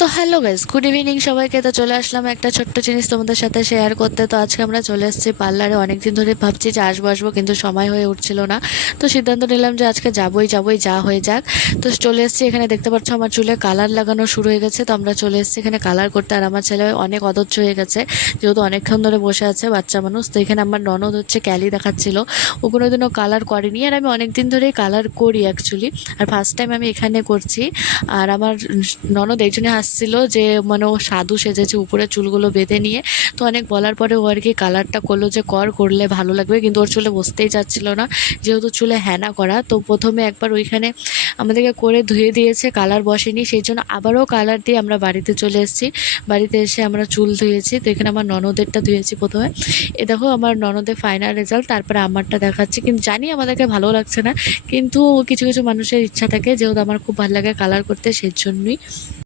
তো hello guys, good evening সবাইকে। তো চলে আসলাম একটা ছোট্ট জিনিস তোমাদের সাথে শেয়ার করতে। তো আজকে আমরা চলে এসেছি পার্লারে। অনেকদিন ধরে ভাবছি যে আসবো আসবো, কিন্তু সময় হয়ে উঠছিল না। তো সিদ্ধান্ত নিলাম যে আজকে যাবোই যা হয়ে যাক। তো চলে এসেছি এখানে, দেখতে পাচ্ছ আমার চুলে কালার লাগানো শুরু হয়ে গেছে। তো আমরা চলে এসেছি এখানে কালার করতে। আর আমার ছেলে অনেক অধৈর্য হয়ে গেছে, যেহেতু অনেকক্ষণ ধরে বসে আছে, বাচ্চা মানুষ। তো এখানে আমার ননদ হচ্ছে ক্যালি দেখাচ্ছিল, ও কোনোদিনও কালার করেনি। আর আমি অনেকদিন ধরেই কালার করি অ্যাকচুয়ালি, আর ফার্স্ট টাইম আমি এখানে করছি। আর আমার ননদ এই জন্য হাসছিল যে মানে ও সাধু সেজেছে, উপরে চুলগুলো বেঁধে নিয়ে। তো অনেক বলার পরে ও আর কি কালারটা করলো, যে করলে ভালো লাগবে, কিন্তু ওর চুলে বসতেই চাচ্ছিল না, যেহেতু চুলে হেনা করা। তো প্রথমে একবার ওইখানে আমাদেরকে করে ধুয়ে দিয়েছে, কালার বসেনি, সেই জন্য আবারও কালার দিয়ে আমরা বাড়িতে চলে এসেছি। বাড়িতে এসে আমরা চুল ধুয়েছি। তো এখানে আমার ননদেরটা ধুয়েছি প্রথমে। এ দেখো আমার ননদের ফাইনাল রেজাল্ট, তারপরে আমারটা দেখাচ্ছি। কিন্তু জানি আমাদেরকে ভালো লাগছে না, কিন্তু কিছু কিছু মানুষের ইচ্ছা থাকে, যেহেতু আমার খুব ভালো লাগে কালার করতে, সেই জন্যই।